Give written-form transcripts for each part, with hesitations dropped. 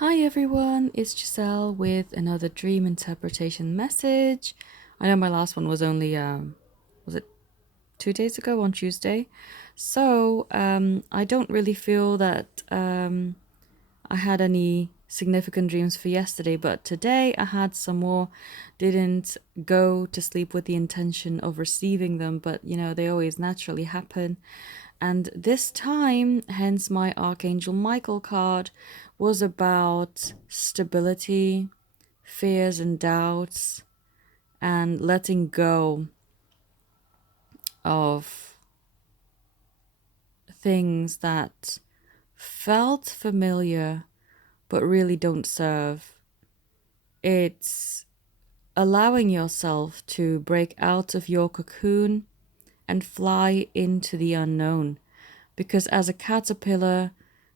Hi everyone, it's Giselle with another dream interpretation message. I know my last one was only was it 2 days ago on Tuesday? I don't really feel that I had any significant dreams for yesterday, but today I had some more. Didn't go to sleep with the intention of receiving them, but they always naturally happen. And this time, hence my Archangel Michael card, was about stability, fears and doubts, and letting go of things that felt familiar but really don't serve. It's allowing yourself to break out of your cocoon and fly into the unknown. Because as a caterpillar,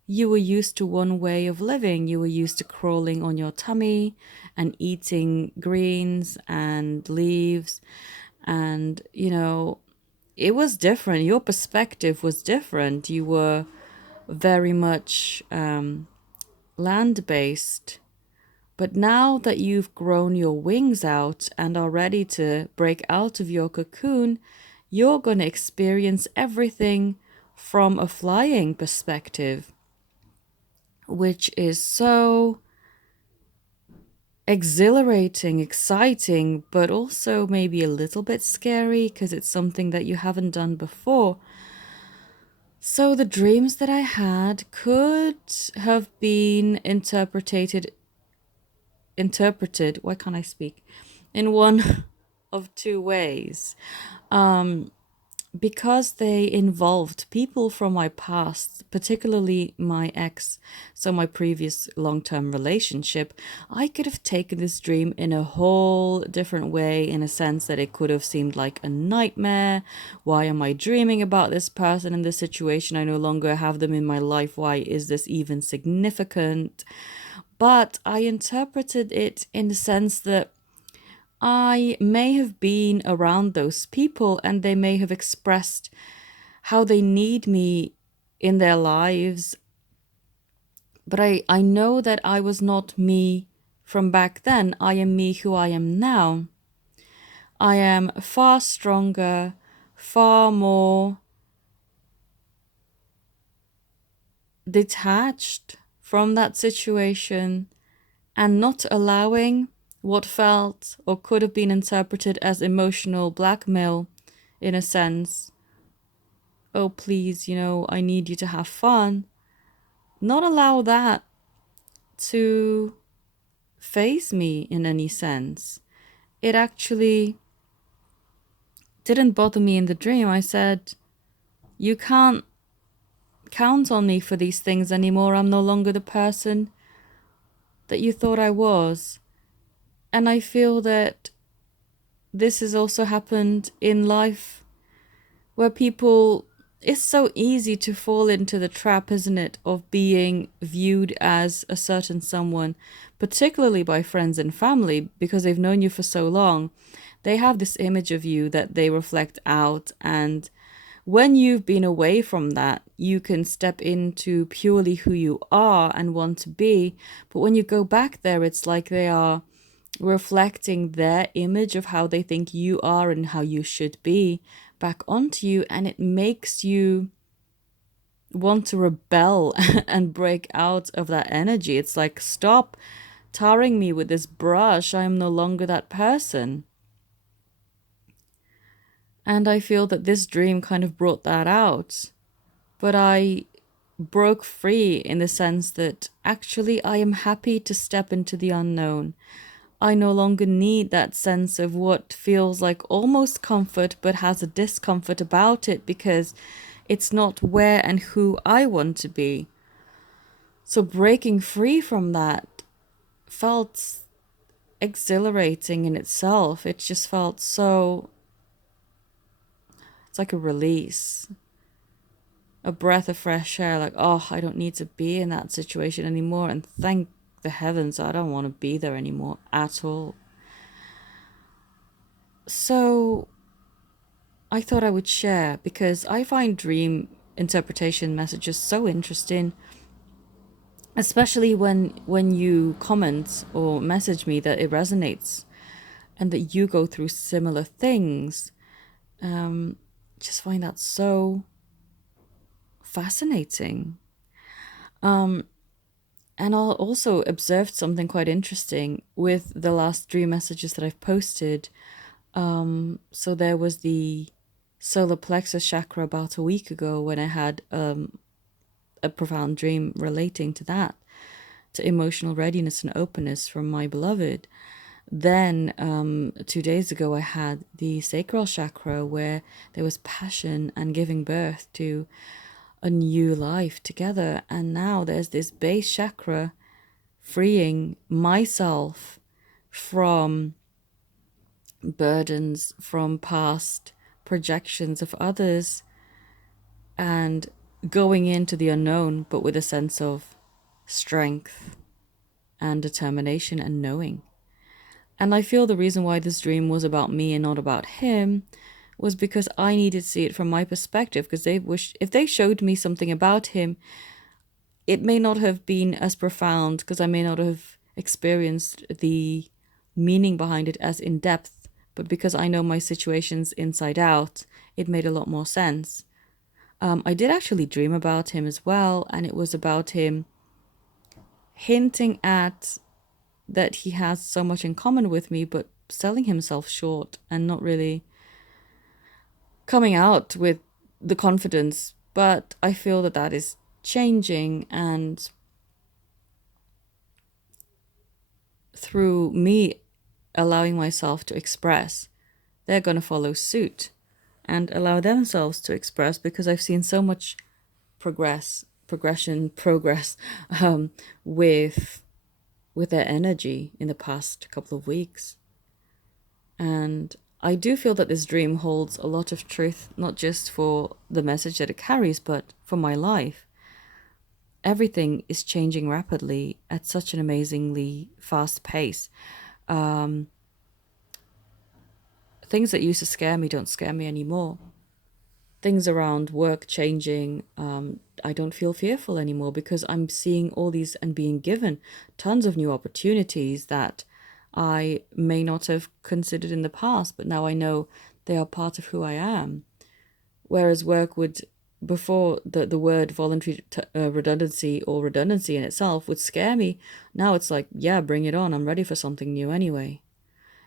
you were used to one way of living. You were used to crawling on your tummy and eating greens and leaves. And, it was different. Your perspective was different. You were very much land based. But now that you've grown your wings out and are ready to break out of your cocoon, you're going to experience everything from a flying perspective, which is so exhilarating, exciting, but also maybe a little bit scary because it's something that you haven't done before. So the dreams that I had could have been interpreted, why can't I speak? In one of two ways. Because they involved people from my past, particularly my ex, so my previous long term relationship, I could have taken this dream in a whole different way, in a sense that it could have seemed like a nightmare. Why am I dreaming about this person in this situation? I no longer have them in my life. Why is this even significant? But I interpreted it in the sense that I may have been around those people and they may have expressed how they need me in their lives. But I know that I was not me from back then. I am me who I am now. I am far stronger, far more detached from that situation and not allowing what felt or could have been interpreted as emotional blackmail in a sense. Oh, please, I need you to have fun. Not allow that to phase me in any sense. It actually didn't bother me in the dream. I said, you can't count on me for these things anymore. I'm no longer the person that you thought I was. And I feel that this has also happened in life where people, it's so easy to fall into the trap, isn't it, of being viewed as a certain someone, particularly by friends and family, because they've known you for so long. They have this image of you that they reflect out. And when you've been away from that, you can step into purely who you are and want to be. But when you go back there, it's like they are reflecting their image of how they think you are and how you should be back onto you, and it makes you want to rebel and break out of that energy. It's like, stop tarring me with this brush. I am no longer that person. And I feel that this dream kind of brought that out. But I broke free in the sense that actually I am happy to step into the unknown. I no longer need that sense of what feels like almost comfort but has a discomfort about it because it's not where and who I want to be. So breaking free from that felt exhilarating in itself. It just felt so, it's like a release, a breath of fresh air. Like, oh, I don't need to be in that situation anymore. And thank the heavens, I don't want to be there anymore at all. So I thought I would share because I find dream interpretation messages so interesting. especially when you comment or message me that it resonates and that you go through similar things. um just find that so fascinating. And I also observed something quite interesting with the last three messages that I've posted. So there was the solar plexus chakra about a week ago when I had a profound dream relating to that, to emotional readiness and openness from my beloved. Then 2 days ago, I had the sacral chakra where there was passion and giving birth to a new life together. And now there's this base chakra freeing myself from burdens, from past projections of others, and going into the unknown, but with a sense of strength and determination and knowing. And I feel the reason why this dream was about me and not about him was because I needed to see it from my perspective. Because if they showed me something about him, it may not have been as profound because I may not have experienced the meaning behind it as in depth. But because I know my situations inside out, it made a lot more sense. I did actually dream about him as well, and it was about him hinting at that he has so much in common with me, but selling himself short and not really coming out with the confidence. But I feel that that is changing, and through me allowing myself to express, they're going to follow suit and allow themselves to express, because I've seen so much progress with their energy in the past couple of weeks. And I do feel that this dream holds a lot of truth, not just for the message that it carries, but for my life. Everything is changing rapidly at such an amazingly fast pace. Things that used to scare me don't scare me anymore. Things around work changing, I don't feel fearful anymore because I'm seeing all these and being given tons of new opportunities that I may not have considered in the past, but now I know they are part of who I am. Whereas work would, before the word voluntary redundancy or redundancy in itself would scare me, now it's like, yeah, bring it on. I'm ready for something new anyway.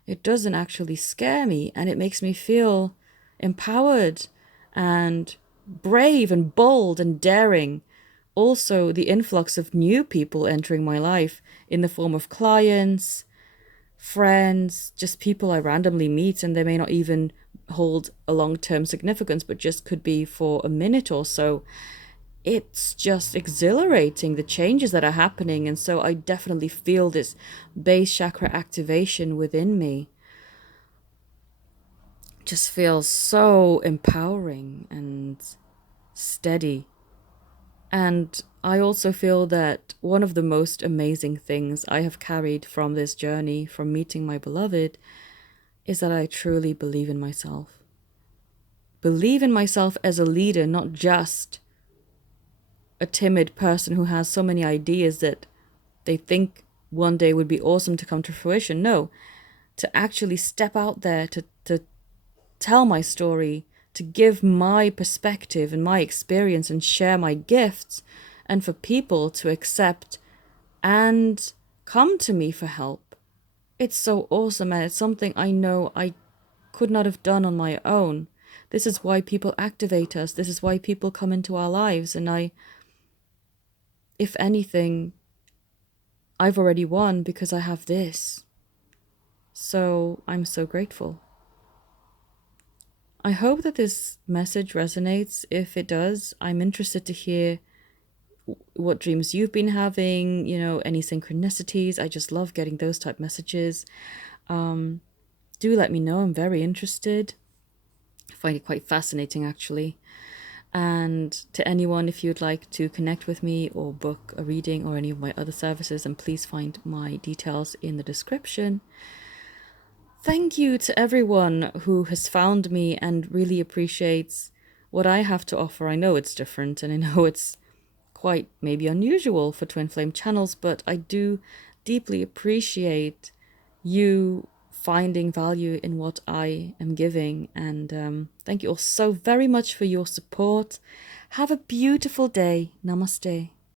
It doesn't actually scare me, and it makes me feel empowered and brave and bold and daring. Also, the influx of new people entering my life in the form of clients, friends, just people I randomly meet, and they may not even hold a long term significance, but just could be for a minute or so. It's just exhilarating, the changes that are happening. And so I definitely feel this base chakra activation within me. Just feels so empowering and steady. And I also feel that one of the most amazing things I have carried from this journey, from meeting my beloved, is that I truly believe in myself. Believe in myself as a leader, not just a timid person who has so many ideas that they think one day would be awesome to come to fruition. No, to actually step out there, to tell my story, to give my perspective and my experience and share my gifts, and for people to accept and come to me for help. It's so awesome, and it's something I know I could not have done on my own. This is why people activate us. This is why people come into our lives. And if anything, I've already won because I have this. So I'm so grateful. I hope that this message resonates. If it does, I'm interested to hear what dreams you've been having, any synchronicities. I just love getting those type messages. Do let me know. I'm very interested. I find it quite fascinating, actually. And to anyone, if you'd like to connect with me or book a reading or any of my other services, then please find my details in the description. Thank you to everyone who has found me and really appreciates what I have to offer. I know it's different, and I know it's quite maybe unusual for twin flame channels, but I do deeply appreciate you finding value in what I am giving. And thank you all so very much for your support. Have a beautiful day. Namaste.